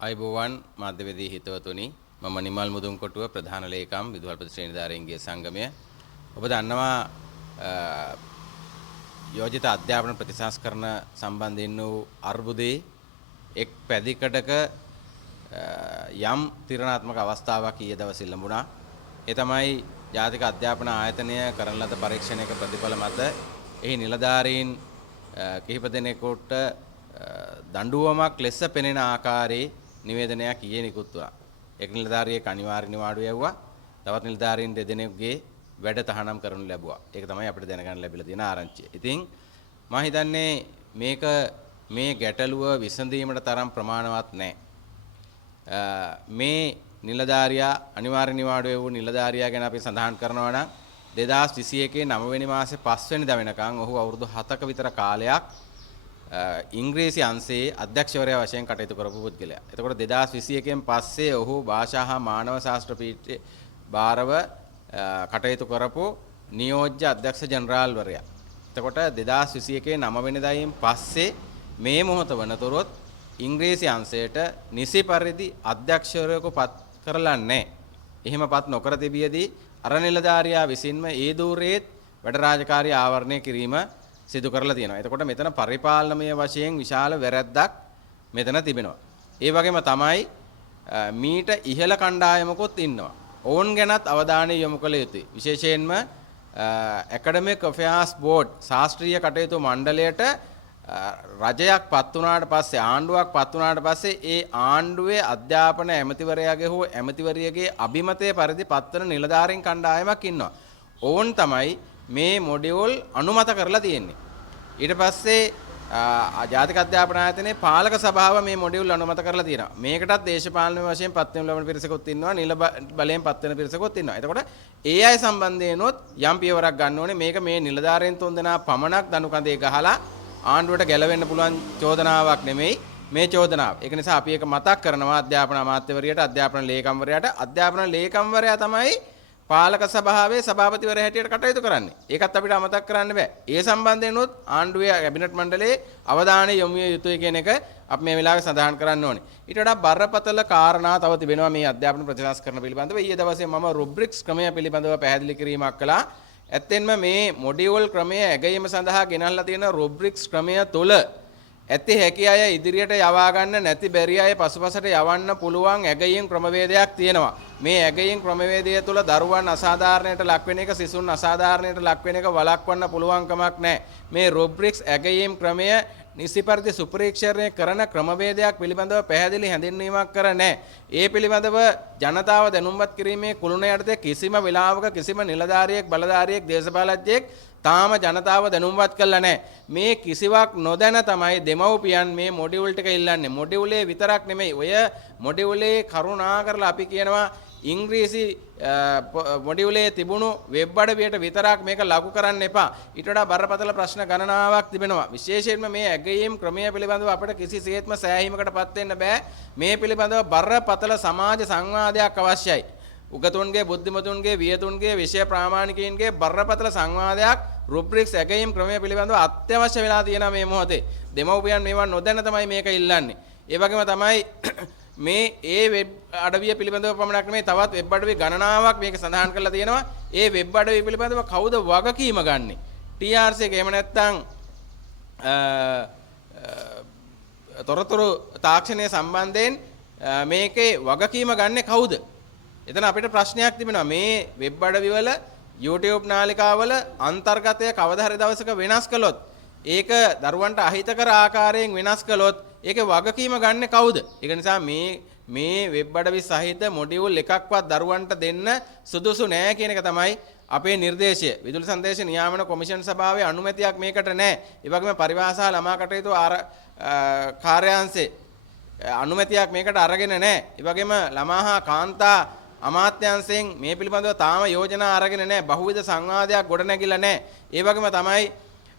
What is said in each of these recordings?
අයිබෝවන් මාධ්‍යවේදී හිතවතුනි මම නිමල් මුදුන්කොටුව ප්‍රධාන ලේකම් විදුහල්පති ශ්‍රේණිධාරීන්ගේ සංගමය ඔබ දන්නවා යෝජිත අධ්‍යාපන ප්‍රතිසංස්කරණ සම්බන්ධයෙන් වූ අර්බුදයේ එක් පැදිකඩක යම් තිරණාත්මක අවස්ථාවක් ඊයේ දවසේ ලැබුණා. ඒ තමයි ජාතික අධ්‍යාපන ආයතනය කරන ලද පරීක්ෂණයක ප්‍රතිඵල මත එහි නිලධාරීන් කිහිප දෙනෙකුට දඬුවමක් ලෙස පෙනෙන ආකාරයේ නිවේදනයක් ඊයේ නිකුත් වුණා. එක් නිලධාරියෙක් අනිවාර්ය නිවාඩු යවුවා. තවත් නිලධාරීන් දෙදෙනෙකුගේ වැඩ තහනම් කරනු ලැබුවා. ඒක තමයි අපිට දැනගන්න ලැබිලා තියෙන ආරංචිය. ඉතින් මම හිතන්නේ මේක මේ ගැටලුව විසඳීමට තරම් ප්‍රමාණවත් නැහැ. මේ නිලධාරියා අනිවාර්ය නිවාඩු යවූ නිලධාරියා ගැන අපි සඳහන් කරනවා නම් 2021 9 වෙනි මාසේ 5 වෙනිදා වෙනකන් ඔහු අවුරුදු 7ක විතර කාලයක් ඉංග්‍රීසි අංශයේ අධ්‍යක්ෂවරයා වශයෙන් කටයුතු කරපු පුද්ගලයා. එතකොට 2021න් පස්සේ ඔහු භාෂා හා මානව ශාස්ත්‍ර පීඨයේ භාරව කටයුතු කරපු නියෝජ්‍ය අධ්‍යක්ෂ ජනරාල්වරයා. එතකොට 2021 9 වෙනිදායින් පස්සේ මේ මොහොත වනතුරුත් ඉංග්‍රීසි අංශයට නිසි පරිදි අධ්‍යක්ෂවරයෙකු පත් කරලා නැහැ. එහෙමපත් නොකර තිබියදී අර නිලධාරියා විසින්ම ඒ දූරේත් වැඩ රාජකාරී ආවරණය කිරීම සිදු කරලා තියෙනවා. එතකොට මෙතන පරිපාලනමය වශයෙන් විශාල වැරැද්දක් මෙතන තිබෙනවා. ඒ වගේම තමයි මීට ඉහළ කණ්ඩායමකුත් ඉන්නවා. ඔවුන් ගැනත් අවධානය යොමු කළ යුතුයි. විශේෂයෙන්ම ඇකඩමික් අෆෙයාර්ස් බෝඩ් ශාස්ත්‍රීය කටයුතු මණ්ඩලයට රජයක් පත් වුණාට පස්සේ ආණ්ඩුවක් පත් වුණාට පස්සේ ඒ ආණ්ඩුවේ අධ්‍යාපන ඇමතිවරයාගේ හෝ ඇමතිවරියගේ අභිමතය පරිදි පත්වන නිලධාරීන් කණ්ඩායමක් ඉන්නවා. ඔවුන් තමයි මේ මොඩියුල් අනුමත කරලා තියෙන්නේ. ඊට පස්සේ ජාතික අධ්‍යාපන ආයතනයේ පාලක සභාව මේ මොඩියුල් අනුමත කරලා තියෙනවා. මේකටත් දේශපාලන වශයෙන් පත් වෙන ලබන පිරිසකුත් ඉන්නවා, නිල බලයෙන් පත් වෙන පිරිසකුත් ඉන්නවා. එතකොට ඒ අය සම්බන්ධයෙන්ොත් යම් පියවරක් ගන්න ඕනේ. මේක මේ නිලධාරීන් තුන්දෙනා පමණක් දනු කඳේ ගහලා ආණ්ඩුවට ගැලවෙන්න පුළුවන් චෝදනාවක් නෙමෙයි මේ චෝදනාව. ඒක නිසා අපි ඒක මතක් කරනවා අධ්‍යාපන අමාත්‍යවරියට, අධ්‍යාපන ලේකම්වරයාට. අධ්‍යාපන ලේකම්වරයා තමයි පාලක සභාවේ සභාපතිවරයා හැටියට කටයුතු කරන්නේ. ඒකත් අපිට අමතක කරන්න බෑ. ඒ සම්බන්ධයෙන්ොත් ආණ්ඩුවේ කැබිනට් මණ්ඩලයේ අවධානය යොමු විය යුතුයි කියන එක අපි මේ වෙලාවේ සඳහන් කරන්න ඕනේ. ඊට වඩා බරපතල කාරණා තව තිබෙනවා මේ අධ්‍යාපන ප්‍රතිසංස්කරණ පිළිබඳව. ඊයේ දවසේ මම රුබ්‍රික්ස් ක්‍රමය පිළිබඳව පැහැදිලි කිරීමක් කළා. ඇත්තෙන්ම මේ මොඩියුල් ක්‍රමය ඇගයීම සඳහා ගෙනල්ලා තියෙන රුබ්‍රික්ස් ක්‍රමය තුළ ඇති හැකි අය ඉදිරියට යවා ගන්න, නැති බැරි අය පසුපසට යවන්න පුළුවන් ඇගයීම් ක්‍රමවේදයක් තියෙනවා. මේ ඇගයීම් ක්‍රමවේදය තුළ දරුවන් අසාධාරණයට ලක් වෙන එක, සිසුන් අසාධාරණයට ලක් වෙන එක වළක්වන්න පුළුවන් කමක් නැහැ. මේ රුබ්‍රික්ස් ඇගයීම් ක්‍රමය නිසි පරිදි සුපරීක්ෂණය කරන ක්‍රමවේදයක් පිළිබඳව පැහැදිලි හැඳින්වීමක් කර නැහැ. ඒ පිළිබඳව ජනතාව දැනුම්පත් කිරීමේ කුළුණ යටතේ කිසිම වෙලාවක කිසිම නිලධාරියෙක්, බලධාරියෙක්, දේශපාලඥයෙක් තාම ජනතාව දැනුම්පත් කළා නැහැ. මේ කිසිවක් නොදැන තමයි දෙමව්පියන් මේ මොඩියුල් ටික ඉල්ලන්නේ. මොඩියුලේ විතරක් නෙමෙයි, ඔය මොඩියුලේ කරුණා කරලා අපි කියනවා ඉංග්‍රීසි මොඩියුලේ තිබුණු වෙබ් අඩවියට විතරක් මේක ලඝු කරන්න එපා. ඊට වඩා බරපතල ප්‍රශ්න ගණනාවක් තිබෙනවා. විශේෂයෙන්ම මේ ඇගයීම් ක්‍රමය පිළිබඳව අපිට කිසිසේත්ම සෑහීමකටපත් වෙන්න බෑ. මේ පිළිබඳව බරපතල සමාජ සංවාදයක් අවශ්‍යයි. උගතුන්ගේ, බුද්ධිමතුන්ගේ, වියතුන්ගේ, විෂය ප්‍රාමාණිකයින්ගේ බරපතල සංවාදයක් රුබ්‍රික්ස් ඇගයීම් ක්‍රමය පිළිබඳව අත්‍යවශ්‍ය වෙලා තියෙනවා මේ මොහොතේ. දෙමව්පියන් මේවා නොදැන තමයි මේක ඉල්ලන්නේ. ඒ වගේම තමයි මේ ඒ වෙබ් අඩවිය පිළිබඳව පමණක් නෙමෙයි, තවත් වෙබ් අඩවි ගණනාවක් මේක සඳහන් කරලා තියෙනවා. ඒ වෙබ් අඩවිය පිළිබඳව කවුද වගකීම ගන්නෙ? TRC එක එහෙම නැත්නම් තොරතුරු තාක්ෂණය සම්බන්ධයෙන් මේකේ වගකීම ගන්නෙ කවුද? එතන අපිට ප්‍රශ්නයක් තිබෙනවා. මේ වෙබ් අඩවි වල YouTube නාලිකාවල අන්තර්ගතය කවදා හරි දවසක වෙනස් කළොත්, ඒක දරුවන්ට අහිතකර ආකාරයෙන් වෙනස් කළොත් ඒකේ වගකීම ගන්න කවුද? ඒක නිසා මේ වෙබ් අඩවි සහිත මොඩියුල් එකක්වත් දරුවන්ට දෙන්න සුදුසු නෑ කියන එක තමයි අපේ නිර්දේශය. විදුලි සංදේශ නියාමන කොමිෂන් සභාවේ අනුමැතියක් මේකට නෑ. ඒ වගේම පරිවාසා ළමා කටයුතු කාර්යාංශයේ අනුමැතියක් මේකට අරගෙන නෑ. ඒ වගේම ළමා හා කාන්තා අමාත්‍යාංශයෙන් මේ පිළිබඳව තාම යෝජනා අරගෙන නැහැ. බහුවිධ සංවාදයක් ගොඩ නැගිලා නැහැ. ඒ වගේම තමයි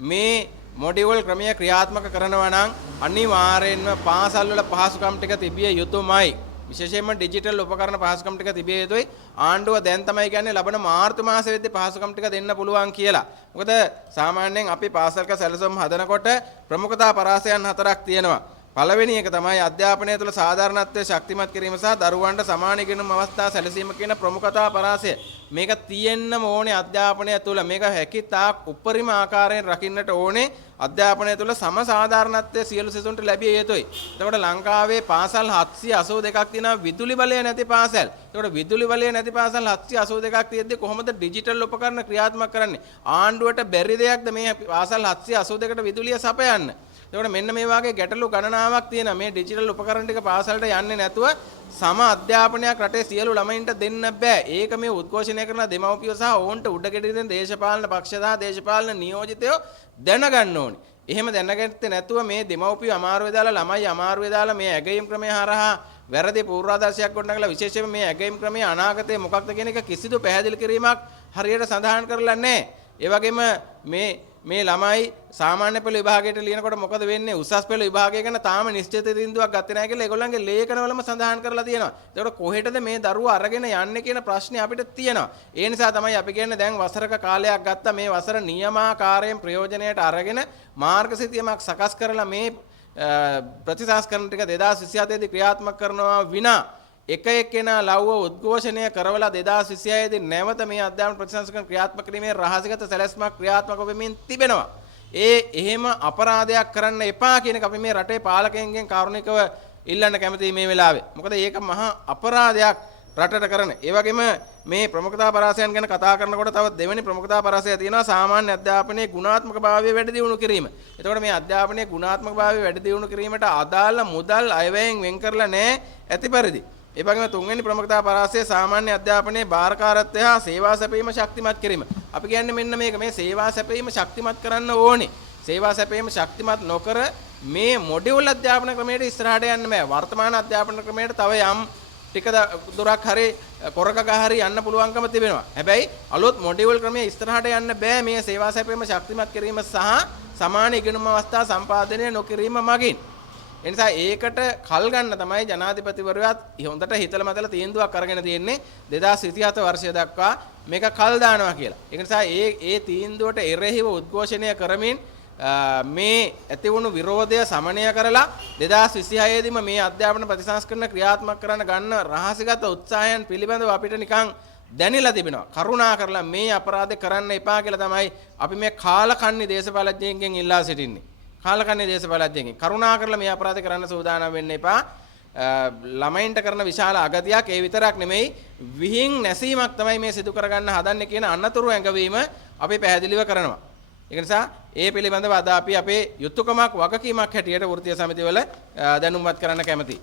මේ මොඩියුල් ක්‍රමය ක්‍රියාත්මක කරනවා නම් අනිවාර්යෙන්ම පාසල් වල පහසුකම් ටික තිබිය යුතුමයි. විශේෂයෙන්ම ඩිජිටල් උපකරණ පහසුකම් ටික තිබිය යුතුයි. ආණ්ඩුව දැන් තමයි කියන්නේ ලබන මාර්තු මාසෙදී පහසුකම් ටික දෙන්න පුළුවන් කියලා. මොකද සාමාන්‍යයෙන් අපි පාසල්ක සැලසුම් හදනකොට ප්‍රමුඛතා පරාසයන් 4ක් තියෙනවා. පළවෙනි එක තමයි අධ්‍යාපනය තුළ සාධාරණත්වය ශක්තිමත් කිරීම සහ දරුවන්ට සමාන ඉගෙනුම් අවස්ථා සැලසීම කියන ප්‍රමුඛතා පරාසය. මේක තියෙන්නම ඕනේ අධ්‍යාපනය තුළ. මේක හැකිතාක් උපරිම ආකාරයෙන් රකින්නට ඕනේ. අධ්‍යාපනය තුළ සම සාධාරණත්වය සියලු සිසුන්ට ලැබිය යුතුයි. එතකොට ලංකාවේ පාසල් 782ක් තියෙනවා විදුලි බලය නැති පාසල්. එතකොට විදුලි බලය නැති පාසල් 782ක් තියෙද්දි කොහොමද ඩිජිටල් උපකරණ ක්‍රියාත්මක කරන්නේ? ආණ්ඩුවට බැරි දෙයක්ද මේ පාසල් 782කට විදුලිය සපයන්න? එතකොට මෙන්න මේ වගේ ගැටලු ගණනාවක් තියෙනවා. මේ ඩිජිටල් උපකරණ ටික පාසලට යන්නේ නැතුව සම අධ්‍යාපනයක් රටේ සියලු ළමයින්ට දෙන්න බෑ. ඒක මේ උද්ඝෝෂණය කරන දෙමව්පියෝ සහ ඔවුන්ට උඩගෙඩි දෙන දේශපාලන පක්ෂ සහ දේශපාලන නියෝජිතයෝ දැනගන්න ඕනේ. එහෙම දැනගත්තේ නැතුව මේ දෙමව්පියෝ අමාරුවේ දාලා ළමයි අමාරුවේ දාලා මේ ඇගයීම් ක්‍රමය හරහා වැරදි පූර්වාදර්ශයක් ගොඩනගලා විශේෂයෙන්ම මේ ඇගයීම් ක්‍රමයේ අනාගතයේ මොකක්ද කියන එක කිසිදු පැහැදිලි කිරීමක් හරියට සඳහන් කරලා නැහැ. ඒ වගේම මේ ළමයි සාමාන්‍ය පෙළ විභාගයට ලියනකොට මොකද වෙන්නේ? උසස් පෙළ විභාගය ගැන තාම නිශ්චිත තීන්දුවක් ගත්තේ නැහැ කියලා ඒගොල්ලන්ගේ ලේඛනවලම සඳහන් කරලා තියෙනවා. ඒකට කොහෙටද මේ දරුවා අරගෙන යන්නේ කියන ප්‍රශ්නේ අපිට තියෙනවා. ඒ නිසා තමයි අපි කියන්නේ දැන් වසරක කාලයක් ගත්තා මේ වසර නියමාකාරයෙන් ප්‍රයෝජනයට අරගෙන මාර්ගසිතියමක් සකස් කරලා මේ ප්‍රතිසංස්කරණ ටික 2027 දී ක්‍රියාත්මක කරනවා විනා එක එක්කෙනා ලව්ව උද්ඝෝෂණය කරවලා 2026 දී නැවත මේ අධ්‍යාපන ප්‍රතිසංස්කරණ ක්‍රියාත්මක කිරීමේ රහසිගත සැලැස්මක් ක්‍රියාත්මක වෙමින් තිබෙනවා. එහෙම අපරාධයක් කරන්න එපා කියන එක අපි මේ රටේ පාලකයන්ගෙන් කාරුණිකව ඉල්ලන්න කැමතියි මේ වෙලාවේ. මොකද ඒක මහා අපරාධයක් රටට කරන. ඒ වගේම මේ ප්‍රමුඛතා පරාසයන් ගැන කතා කරනකොට තව දෙවෙනි ප්‍රමුඛතා පරාසය තියෙනවා සාමාන්‍ය අධ්‍යාපනයේ ගුණාත්මක භාවය වැඩි දියුණු කිරීම. එතකොට මේ අධ්‍යාපනයේ ගුණාත්මක භාවය වැඩි දියුණු කිරීමට අදාළ මුදල් අයවැයෙන් වෙන් කරලා නැහැ ඇති පරිදි. ඒ වගේම තුන්වෙනි ප්‍රමුඛතා පරාසය සාමාන්‍ය අධ්‍යාපනයේ බාරකාරත්වය හා සේවා සැපීම ශක්තිමත් කිරීම. අපි කියන්නේ මෙන්න මේක මේ සේවා සැපීම ශක්තිමත් කරන්න ඕනේ. සේවා සැපීම ශක්තිමත් නොකර මේ මොඩියුල් අධ්‍යාපන ක්‍රමයට ඉස්සරහට යන්න බෑ. වර්තමාන අධ්‍යාපන ක්‍රමයට තව යම් ටික දුරක් හරි කොරකක හරි යන්න පුළුවන්කම තිබෙනවා. හැබැයි අලුත් මොඩියුල් ක්‍රමයේ ඉස්සරහට යන්න බෑ මේ සේවා සැපීම ශක්තිමත් කිරීම සහ සමාන ඉගෙනුම අවස්ථා සම්පාදනය නොකිරීම මගින්. එනිසා ඒකට කල් ගන්න තමයි ජනාධිපතිවරයාත් හොඳට හිතලා මතලා තීන්දුවක් අරගෙන තියෙන්නේ 2027 වර්ෂය දක්වා මේක කල් දානවා කියලා. ඒ නිසා ඒ තීන්දුවට එරෙහිව උද්ඝෝෂණය කරමින් මේ ඇති වුණු විරෝධය සමනය කරලා 2026 දීම මේ අධ්‍යාපන ප්‍රතිසංස්කරණ ක්‍රියාත්මක කරන්න ගන්න රහසිගත උත්සාහයන් පිළිබඳව අපිට නිකන් දැනিলা තිබෙනවා. කරුණා කරලා මේ අපරාධ කරන්න එපා කියලා තමයි අපි මේ කාලකන්ණි දේශපාලඥයින්ගෙන් ඉල්ලා සිටින්නේ. කාලකන්ණි දේශපාලඥයින්ගෙන් කරුණා කරලා මේ අපරාධ කරන්න සූදානම් වෙන්න එපා. ළමයින්ට කරන විශාල අගතියක් ඒ විතරක් නෙමෙයි විහිං නැසීමක් තමයි මේ සිදු කරගන්න හදන්නේ කියන අන්නතුරු ඇඟවීම අපි පැහැදිලිව කරනවා. ඒ නිසා ඒ පිළිබඳව අද අපි අපේ යුතුයකමක් වගකීමක් හැටියට වෘත්තීය සමිතිවල දැනුම්වත් කරන්න කැමතියි.